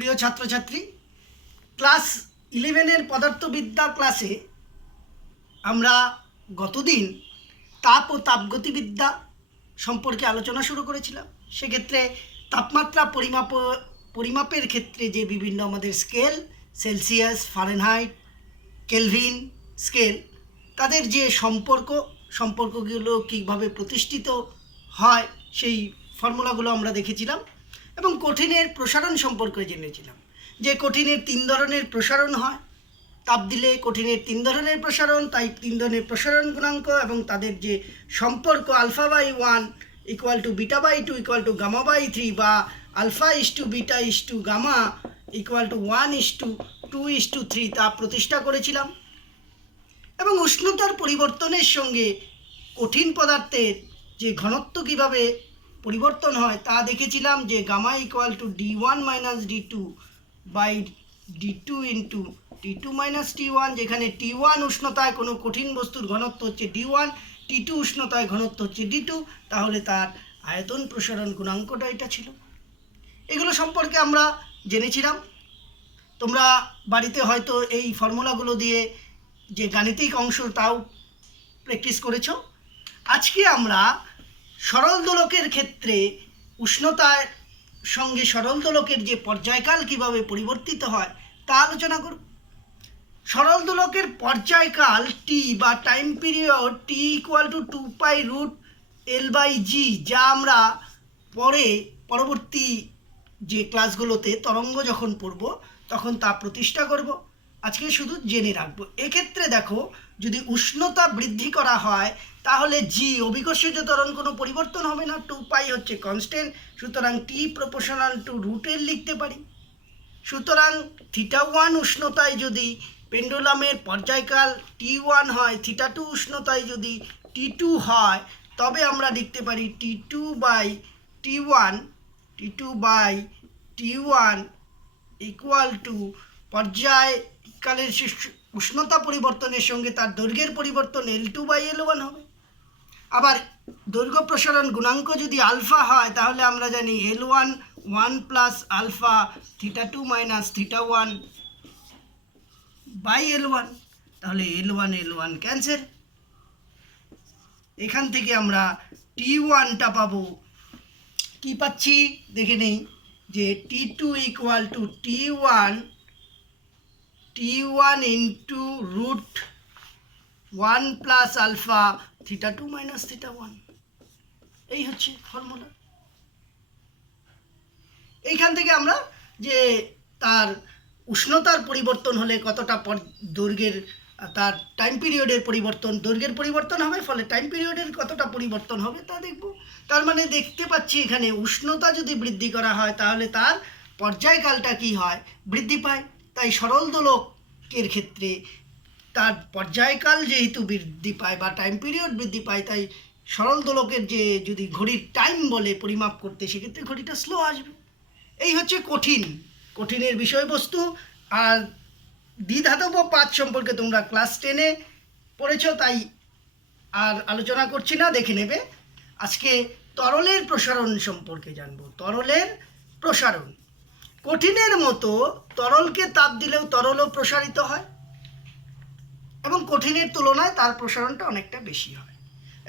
প্রিয় ছাত্রছাত্রী, ক্লাস 11-এর পদার্থবিদ্যা ক্লাসে আমরা গতদিন তাপ ও তাপগতিবিদ্যা সম্পর্কে আলোচনা শুরু করেছিলাম। সেক্ষেত্রে তাপমাত্রা পরিমাপের ক্ষেত্রে যে বিভিন্ন আমাদের scale, Celsius, Fahrenheit, Kelvin scale, তাদের যে সম্পর্কগুলো কীভাবে প্রতিষ্ঠিত হয় সেই ফর্মুলাগুলো আমরা দেখেছিলাম এবং কঠিনের প্রসারণ সম্পর্কে জেনেছিলাম যে কঠিনের 3 ধরনের প্রসারণ হয়। তাপ দিলে কঠিনের 3 ধরনের প্রসারণ, তাই 3 ধরনের প্রসারণ গুণাঙ্ক এবং তাদের যে সম্পর্ক α/1 = β/2 = γ/3 বা α:β:(γ) = 1:2:3 তা প্রতিষ্ঠা করেছিলাম এবং উষ্ণতার পরিবর্তনের সঙ্গে কঠিন পদার্থের যে ঘনত্ব কীভাবে পরিবর্তন হয় তা দেখেছিলাম যে γ = d1 - d2/d2 × T2 - T1, যেখানে T1 উষ্ণতায় কোনো কঠিন বস্তুর ঘনত্ব হচ্ছে d1, T2 উষ্ণতায় ঘনত্ব হচ্ছে d2, তাহলে তার আয়তন প্রসারণ গুণাঙ্কটা এটা ছিল। এগুলো সম্পর্কে আমরা জেনেছিলাম। তোমরা বাড়িতে হয়তো এই ফর্মুলাগুলো দিয়ে যে গাণিতিক অংশ তাও প্র্যাকটিস করেছো। আজকে আমরা সরল দোলকের ক্ষেত্রে উষ্ণতার সঙ্গে সরল দোলকের যে পর্যায়কাল কীভাবে পরিবর্তিত হয় তা আলোচনা করব। সরল দোলকের পর্যায়কাল টি বা টাইম পিরিয়ড টি = 2π√L/g, যা আমরা পরবর্তী যে ক্লাসগুলোতে তরঙ্গ যখন পড়ব তখন তা প্রতিষ্ঠা করব। আজকে শুধু জেনে রাখবো। এক্ষেত্রে দেখো, যদি উষ্ণতা বৃদ্ধি করা হয় তাহলে জি অভিকর্ষজ ত্বরণ কোনো পরিবর্তন হবে না, 2π হচ্ছে কনস্ট্যান্ট, সুতরাং T ∝ লিখতে পারি। সুতরাং θ1 উষ্ণতায় যদি পেন্ডুলামের পর্যায়কাল T1 হয়, θ2 উষ্ণতায় যদি T2 হয়, তবে আমরা লিখতে পারি T2/T1 = পর্যায়কালের উষ্ণতা পরিবর্তনের সঙ্গে তার দৈর্ঘ্যের পরিবর্তন L2/L1 হবে। আবার দৈর্ঘ্য প্রসারণ গুণাঙ্ক যদি আলফা হয় তাহলে আমরা জানি L1 1 + আলফা θ2 - θ1/L1, তাহলে L1 ক্যান্সেল। এখান থেকে আমরা T1টা পাবো, কি পাচ্ছি দেখে নেই, যে T2 = T1 × √1 + আলফা θ2 - θ1। এই হচ্ছে ফর্মুলা। এইখান থেকে আমরা যে তার উষ্ণতার পরিবর্তন হলে কতটা দৈর্ঘ্যের তার টাইম পিরিয়ডের দৈর্ঘ্যের পরিবর্তন হবে, ফলে টাইম পিরিয়ডের কতটা পরিবর্তন হবে তা দেখব। তার মানে দেখতে পাচ্ছি এখানে উষ্ণতা যদি বৃদ্ধি করা হয় তাহলে তার পর্যায়কালটা কি হয়, বৃদ্ধি পায়। তাই সরল দোলকের ক্ষেত্রে তার পর্যায়কাল যেহেতু বৃদ্ধি পায় বা টাইম পিরিয়ড বৃদ্ধি পায়, তাই সরল দোলকের যে যদি ঘড়ির টাইম বলে পরিমাপ করতে, সেক্ষেত্রে ঘড়িটা স্লো আসবে। এই হচ্ছে কঠিনের বিষয়বস্তু। আর দ্বিধাতব পাত সম্পর্কে তোমরা ক্লাস 10-এ পড়েছো, তাই আর আলোচনা করছি না, দেখে নেবে। আজকে তরলের প্রসারণ সম্পর্কে জানবো। তরলের প্রসারণ, কঠিনের মতো তরলকে তাপ দিলেও তরলও প্রসারিত হয় এবং কঠিনের তুলনায় তার প্রসারণটা অনেকটা বেশি হয়।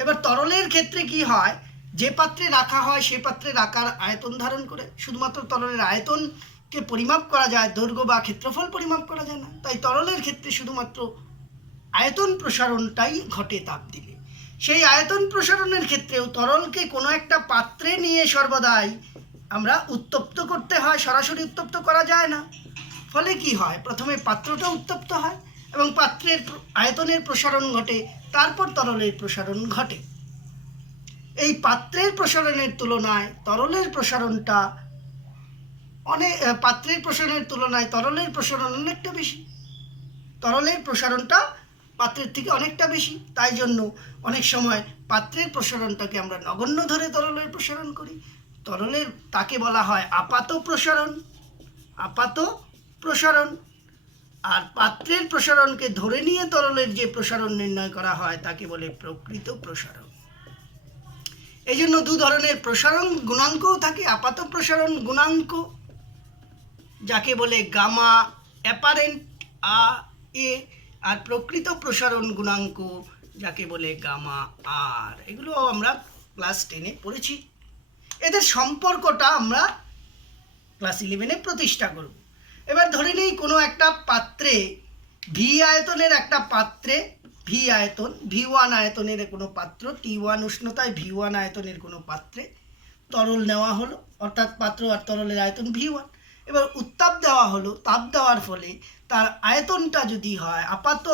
এবার তরলের ক্ষেত্রে কি হয়, যে পাত্রে রাখা হয় সে পাত্রের আকার আয়তন ধারণ করে। শুধুমাত্র তরলের আয়তনকে পরিমাপ করা যায়, দৈর্ঘ্য বা ক্ষেত্রফল পরিমাপ করা যায় না। তাই তরলের ক্ষেত্রে শুধুমাত্র আয়তন প্রসারণটাই ঘটে তাপ দিলে। সেই আয়তন প্রসারণের ক্ষেত্রেও তরলকে কোনো একটা পাত্রে নিয়ে সর্বদাই আমরা উত্তপ্ত করতে হয়, সরাসরি উত্তপ্ত করা যায় না। ফলে কি হয়, প্রথমে পাত্রটা উত্তপ্ত হয় এবং পাত্রের আয়তনের প্রসারণ ঘটে, তারপর তরলের প্রসারণ ঘটে। এই পাত্রের প্রসারণের তুলনায় তরলের প্রসারণটা পাত্রের প্রসারণের তুলনায় তরলের প্রসারণ অনেকটা বেশি। তরলের প্রসারণটা পাত্রের থেকে অনেকটা বেশি, তাই জন্য অনেক সময় পাত্রের প্রসারণটাকে আমরা নগণ্য ধরে তরলের প্রসারণ করি। তাকে বলা হয় আপাত প্রসারণ। আর পাত্রের প্রসারণকে ধরে নিয়ে তরলের যে প্রসারণ নির্ণয় করা হয় তাকে বলে প্রকৃত প্রসারণ। এই জন্য 2 ধরনের প্রসারণ গুণাঙ্কও থাকে, আপাত প্রসারণ গুণাঙ্ক যাকে বলে গামা অ্যাপারেন্ট এ, আর প্রকৃত প্রসারণ গুণাঙ্ক যাকে বলে গামা আর। এগুলো আমরা ক্লাস 10-এ পড়েছি। এদের সম্পর্কটা আমরা ক্লাস 11-এ প্রতিষ্ঠা করব। এবার ধরে নিই কোনো একটা পাত্রে ভি আয়তনের একটা পাত্রে ভি আয়তন V1 আয়তনের কোনো পাত্র T1 উষ্ণতায় V1 আয়তনের কোনো পাত্রে তরল নেওয়া হলো, অর্থাৎ পাত্র আর তরলের আয়তন V1। এবার উত্তাপ দেওয়া হলো, তাপ দেওয়ার ফলে তার আয়তনটা যদি হয় আপাত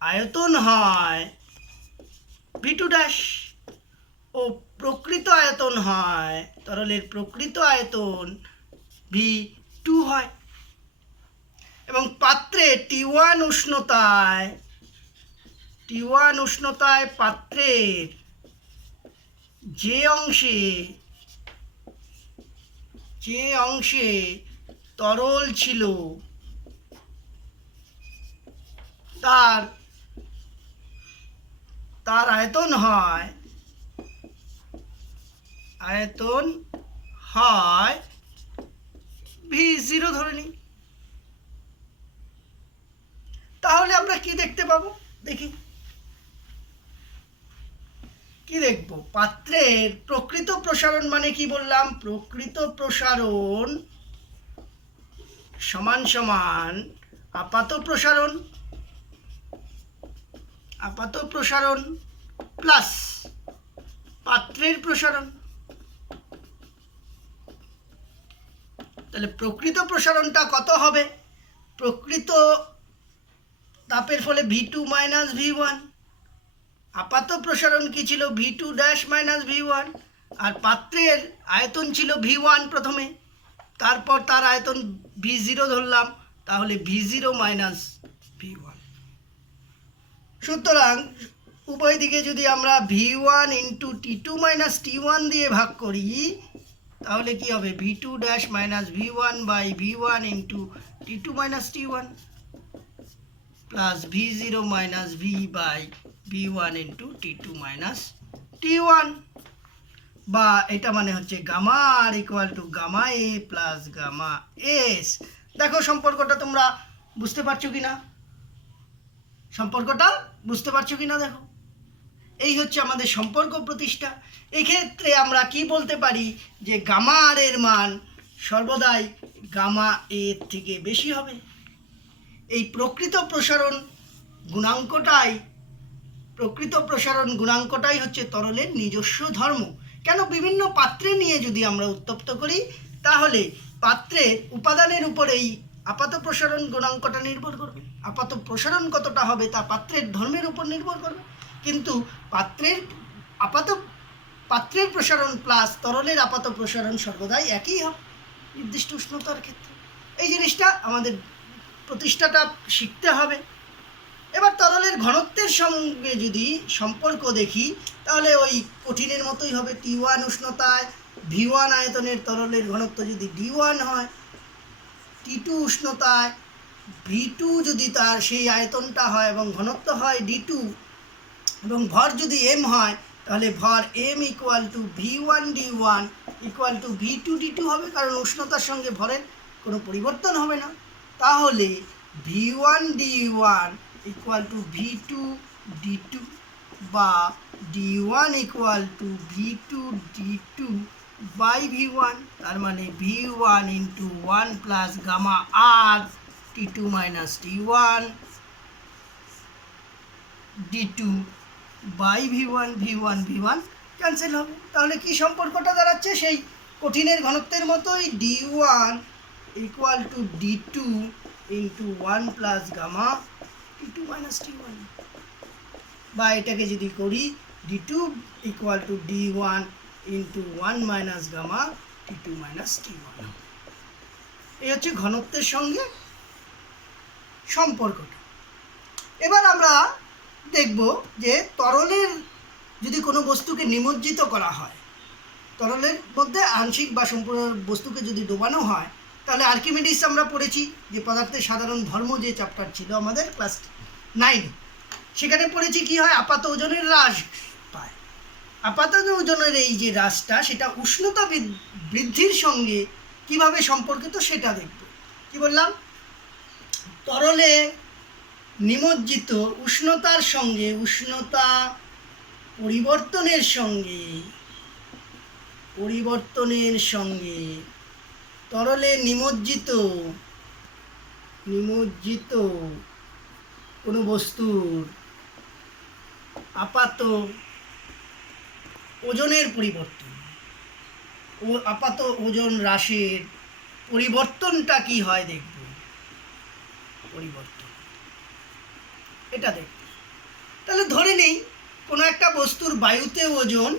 আয়তন হয় V2 ড্যাশ, ও প্রকৃত আয়তন হয় তরলের প্রকৃত আয়তন V2 হয়। এবং পাত্রে T1 উষ্ণতায় পাত্রের যে অংশে তরল ছিল তার আয়তন হয় V0 ধরে নিই। তাহলে আমরা কি দেখতে পাবো, দেখি কি দেখব। পাত্রের প্রকৃত প্রসারণ মানে কি বললাম, প্রকৃত প্রসারণ সমান সমান আপাত প্রসারণ প্লাস পাত্রের প্রসারণ। তাহলে প্রকৃত প্রসারণটা কত হবে, প্রকৃত তাপের ফলে V2 মাইনাস V1, আপাত প্রসারণ কি ছিল V2 ড্যাশ মাইনাস V1, আর পাত্রের আয়তন ছিল V1 প্রথমে, তারপর তার আয়তন V0 ধরলাম, তাহলে V0 মাইনাস V1। সুতরাং উভয় দিকে যদি আমরা V1 into T2 minus T1 দিয়ে ভাগ করি তাহলে কি হবে, V2 dash minus V1 by V1 into T2 minus T1 plus V0 minus V by V1 into T2 minus T1, বা এটা মানে হচ্ছে gamma R equal to gamma A plus gamma S. দেখো সম্পর্কটা তোমরা বুঝতে পারছো কি না, দেখো এই হচ্ছে আমাদের সম্পর্ক প্রতিষ্ঠা। এক্ষেত্রে আমরা কি বলতে পারি যে গামা আর এর মান সর্বদাই গামা এর থেকে বেশি হবে। এই প্রকৃত প্রসারণ গুণাঙ্কটাই হচ্ছে তরলের নিজস্ব ধর্ম। কেন, বিভিন্ন পাত্রে নিয়ে যদি আমরা উত্তপ্ত করি তাহলে পাত্রের উপাদানের উপর এই আপাত প্রসারণ গুণাঙ্কটা নির্ভর করবে। আপাত প্রসারণ কতটা হবে তা পাত্রের ধর্মের উপর নির্ভর করবে, কিন্তু পাত্রের প্রসারণ প্লাস তরলের আপাত প্রসারণ সর্বদাই একই হবে নির্দিষ্ট উষ্ণতার ক্ষেত্রে। এই জিনিসটা আমাদের প্রতিষ্ঠাটা শিখতে হবে। এবার তরলের ঘনত্বের সঙ্গে যদি সম্পর্ক দেখি তাহলে ওই কঠিনের মতোই হবে। T1 উষ্ণতায় V1 আয়তনের তরলের ঘনত্ব যদি D1 হয়, T2 উষ্ণতায় V2 যদি তার সেই আয়তনটা হয় এবং ঘনত্ব হয় D2, এবং ভর যদি M হয় তাহলে ভর M equal to V1 D1 equal two V2 D2 হবে, কারণ উষ্ণতার সঙ্গে ভরের কোনো পরিবর্তন হবে না। তাহলে V1 D1 equal two V2 D2 বা D1 equal two V2 D2 by V1, তার মানে V1 into 1 plus gamma R T2 minus T1 D2 by V1 V1 cancel হবে। তাহলে কি সম্পর্কটা দাঁড়াচ্ছে, সেই কঠিনের ঘনত্বের মতোই D1 equal to D2 into 1 plus gamma T2 minus T1, বা এটাকে যদি করি D2 equal to D1 into 1 minus gamma T2 minus T1। এই হচ্ছে ঘনত্বের সঙ্গে সম্পর্কটা। এবার আমরা দেখব যে তরলের যদি কোনো বস্তুকে নিমজ্জিত করা হয়, তরলের মধ্যে আংশিক বা সম্পূর্ণ বস্তুকে যদি ডোবানো হয়, তাহলে আর্কিমিডিস আমরা পড়েছি যে পদার্থের সাধারণ ধর্ম যে চ্যাপ্টার ছিল আমাদের ক্লাস 9, সেখানে পড়েছি কি হয়, আপাত ওজনের হ্রাস পায়। আপাতত ওজনের এই যে হ্রাসটা সেটা উষ্ণতা বৃদ্ধির সঙ্গে কিভাবে সম্পর্কিত সেটা দেখব। কি বললাম? তরলে নিমজ্জিত উষ্ণতার সঙ্গে উষ্ণতা পরিবর্তনের সঙ্গে তরলে নিমজ্জিত কোনো বস্তুর আপাত ওজনের পরিবর্তন ও আপাত ওজন হ্রাসের পরিবর্তনটা কি হয় দেখব। পরিবর্তন এটা দেখব। তাহলে ধরে নেই কোনো একটা বস্তুর বায়ুতে ওজন,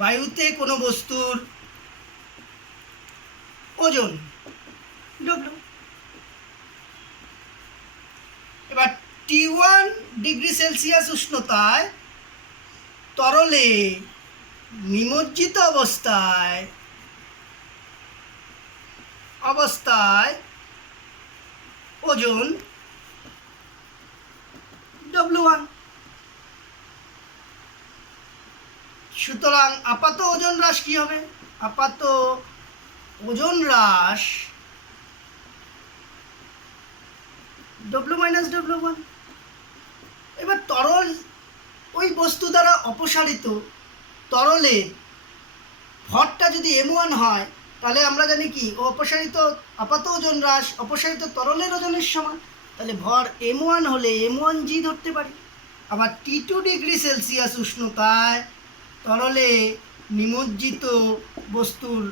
বায়ুতে কোনো বস্তুর ওজন ডব্লিউ। এবার T1 ডিগ্রি সেলসিয়াস উষ্ণতায় তরলে নিমজ্জিত অবস্থায় ওজন W1। সুতরাং আপাত ওজন হ্রাস কি হবে? আপাত ওজন হ্রাস W মাইনাস W1। এবার তরল ওই বস্তু দ্বারা অপসারিত তরলের ভরটা যদি M1 হয় তাহলে আমরা জানি কি অপসারিত আপাত ওজন হ্রাস অপসারিত তরলের ওজনের সমান। তাহলে ভর M1 হলে M1G ধরতে পারি। আবার T2 ডিগ্রি সেলসিয়াস উষ্ণতায় তরলে নিমজ্জিত বস্তুর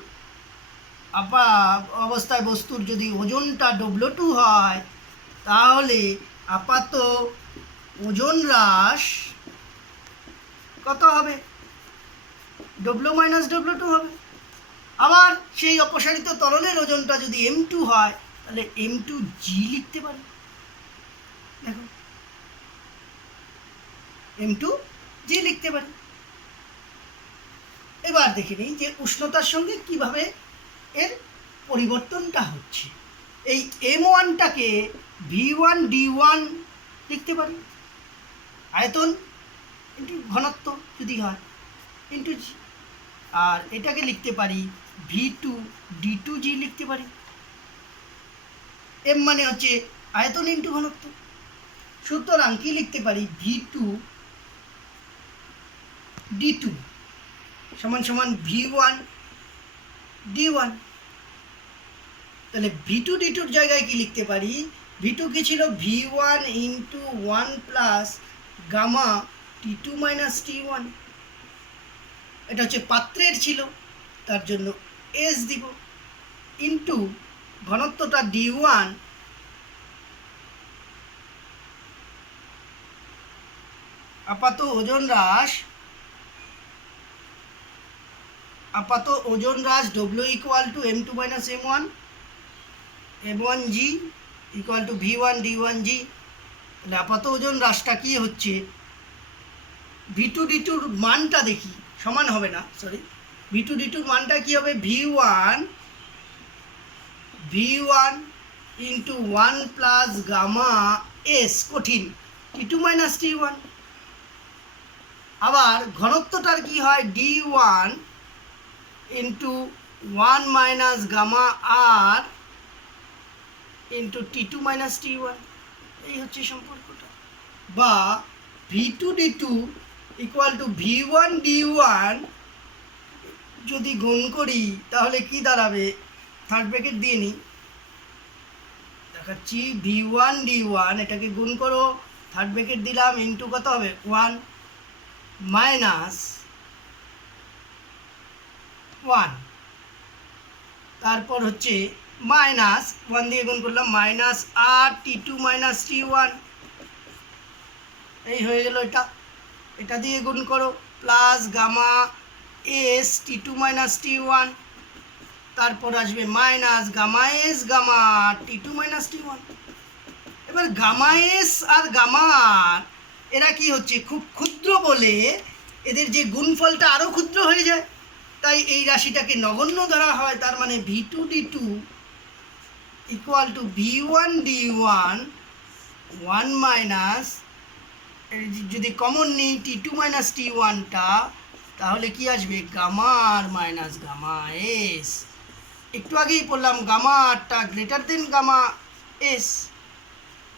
অবস্থায় বস্তুর যদি ওজনটা W2 হয় তাহলে আপাত ওজন হ্রাস কত হবে? W মাইনাস W2 হবে। আবার সেই অপসারিত তরলের ওজনটা যদি M2 হয় তাহলে M2G লিখতে পারি। দেখো M2G লিখতে পারি। এবার দেখে নিই যে উষ্ণতার সঙ্গে কিভাবে এর পরিবর্তনটা হচ্ছে। এই M1টাকে V1 D1 লিখতে পারি, আয়তন ইন্টু ঘনত্ব যদি হয় ইন্টু জি। আর এটাকে লিখতে পারি V2 D2G লিখতে পারি। M মানে হচ্ছে আয়তন ইন্টু ঘনত্ব। সুতরাং কি লিখতে পারি? V2 D2 সমান সমান V1 D1। তাহলে V2 D2-র জায়গায় কি লিখতে পারি? V2 কি ছিল? V1 into 1 plus gamma T2 minus T1। এটা হচ্ছে পাত্রের ছিল, তার জন্য S দিব, ইন্টু ঘনত্বটা D1 আপাত ওজন হ্রাস W equal to M2 minus M1 M1G equal to V1 D1G। তাহলে আপাত ওজন হ্রাসটা কি হচ্ছে? V2 D2-র মানটা দেখি, সমান হবে না, সরি, V2 D2-র মানটা কি হবে? V1 into 1 plus gamma S কঠিন T2 মাইনাস T1। আবার ঘনত্বটার কি হয়? D1 into 1 minus gamma R into T2 minus T1। এই হচ্ছে সম্পর্কটা। বা V2 D2 equal two V1 D1 যদি গুণ করি তাহলে কি দাঁড়াবে? থার্ড ব্র্যাকেট দিয়ে নিই, দেখাচ্ছি। V1 D1 এটাকে গুণ করো, থার্ড ব্র্যাকেট দিলাম, ইন্টু কত হবে? 1 মাইনাস 1, তারপর হচ্ছে মাইনাস 1 দিয়ে গুণ করলাম, মাইনাস আর T2 মাইনাস T1। এই হয়ে গেল। এটা দিয়ে গুণ করো, plus gamma S T2 minus T1, তারপর আসবে minus gamma S gamma T2 minus T1। এবার গামা S আর গামা R এরা কি হচ্ছে? খুব ক্ষুদ্র বলে এদের যে গুণফলটা আরও ক্ষুদ্র হয়ে যায়, তাই এই রাশিটাকে নগণ্য ধরা হয়। তার মানে V2 D2 equal two V1 D1 1 minus যদি কমন নিই T2 মাইনাস T1টা, তাহলে কি আসবে গামা আর মাইনাস গামা এস। একটু আগেই বললাম গামা আরটা গ্রেটার দেন গামা এস,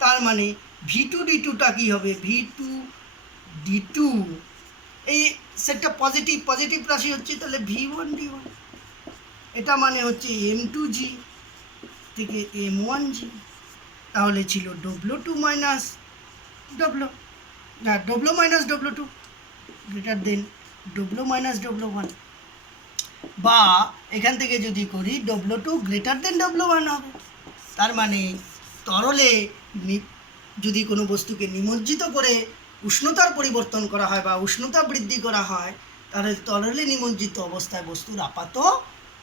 তার মানে V2D2টা কী হবে V2D2, এই সেটটা পজিটিভ পজিটিভ রাশি হচ্ছে, তাহলে V1D1, এটা মানে হচ্ছে M2G থেকে M1G, তাহলে ছিল W2 মাইনাস W, না W minus W2 greater than W minus W1, বা এখান থেকে যদি করি W2 গ্রেটার দেন W1 হবে। তার মানে তরলে যদি কোনো বস্তুকে নিমজ্জিত করে উষ্ণতার পরিবর্তন করা হয় বা উষ্ণতা বৃদ্ধি করা হয়, তাহলে তরলে নিমজ্জিত অবস্থায় বস্তুর আপাত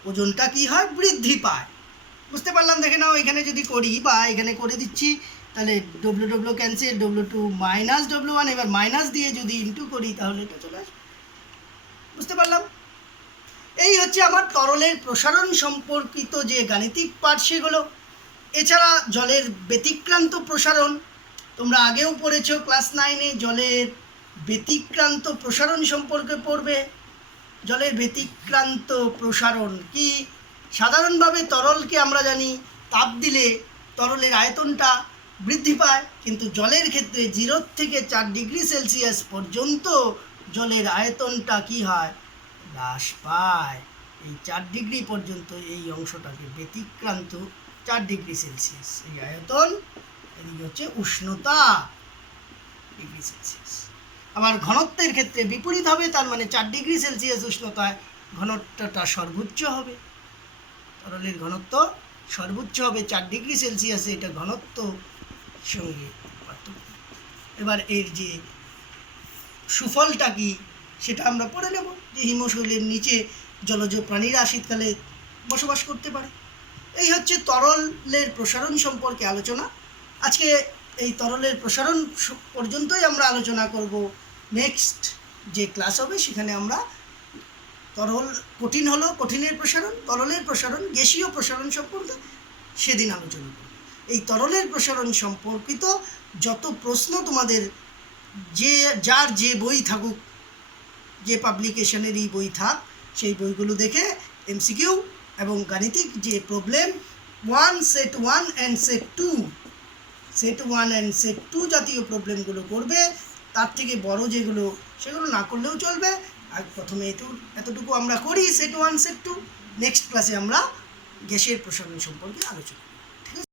ওজনটা কি হয়, বৃদ্ধি পায়। বুঝতে পারলাম? দেখে নাও, এখানে যদি করি বা এখানে করে দিচ্ছি, তাহলে W cancel, W2 minus W1, এবার মাইনাস দিয়ে যদি ইন্টু করি তাহলে এটা চলে আসবে। বুঝতে পারলাম? এই হচ্ছে আমার তরলের প্রসারণ সম্পর্কিত যে গাণিতিক পাঠ সেগুলো। এছাড়া জলের ব্যতিক্রান্ত প্রসারণ তোমরা আগেও পড়েছো ক্লাস 9-এ, জলের ব্যতিক্রান্ত প্রসারণ সম্পর্কে পড়বে। জলের ব্যতিক্রান্ত প্রসারণ কি? সাধারণভাবে তরলকে আমরা জানি তাপ দিলে তরলের আয়তনটা বৃদ্ধি পায়, কিন্তু জলের ক্ষেত্রে 0 থেকে 4 ডিগ্রি সেলসিয়াস পর্যন্ত জলের আয়তনটা কি হয়, হ্রাস পায়। এই 4 ডিগ্রি পর্যন্ত এই অংশটাকে ব্যতিক্রান্ত, 4 ডিগ্রি সেলসিয়াস এই আয়তন, এদিকে হচ্ছে উষ্ণতা ডিগ্রি সেলসিয়াস। আবার ঘনত্বের ক্ষেত্রে বিপরীত হবে, তার মানে 4 ডিগ্রি সেলসিয়াস উষ্ণতায় ঘনত্বটা সর্বোচ্চ হবে, তরলের ঘনত্ব সর্বোচ্চ হবে 4 ডিগ্রি সেলসিয়াসে, এটা ঘনত্ব সঙ্গে পার্থক্য। এবার এর যে সুফলটা কি সেটা আমরা পড়ে নেব, যে হিমশৈলের নিচে জলজ প্রাণীরা শীতকালে বসবাস করতে পারে। এই হচ্ছে তরলের প্রসারণ সম্পর্কে আলোচনা। আজকে এই তরলের প্রসারণ পর্যন্তই আমরা আলোচনা করব। নেক্সট যে ক্লাস হবে সেখানে আমরা তরল কঠিন হলো কঠিনের প্রসারণ, তরলের প্রসারণ, গ্যাসীয় প্রসারণ সম্পর্কে সেদিন আলোচনা করব। এই তরলের প্রসারণ সম্পর্কিত যত প্রশ্ন তোমাদের যার যে বই থাকুক, যে পাবলিকেশনেরই বই থাক, সেই বইগুলো দেখে MCQ এবং গাণিতিক যে problem 1 set 1 and set 2, set 1 and set 2 জাতীয় প্রবলেমগুলো করবে। তার থেকে বড় যেগুলো সেগুলো না করলেও চলবে। আর প্রথমে এতটুকু আমরা করি সেট 1 সেট 2। নেক্সট ক্লাসে আমরা গ্যাসের প্রসারণ সম্পর্কে আলোচনা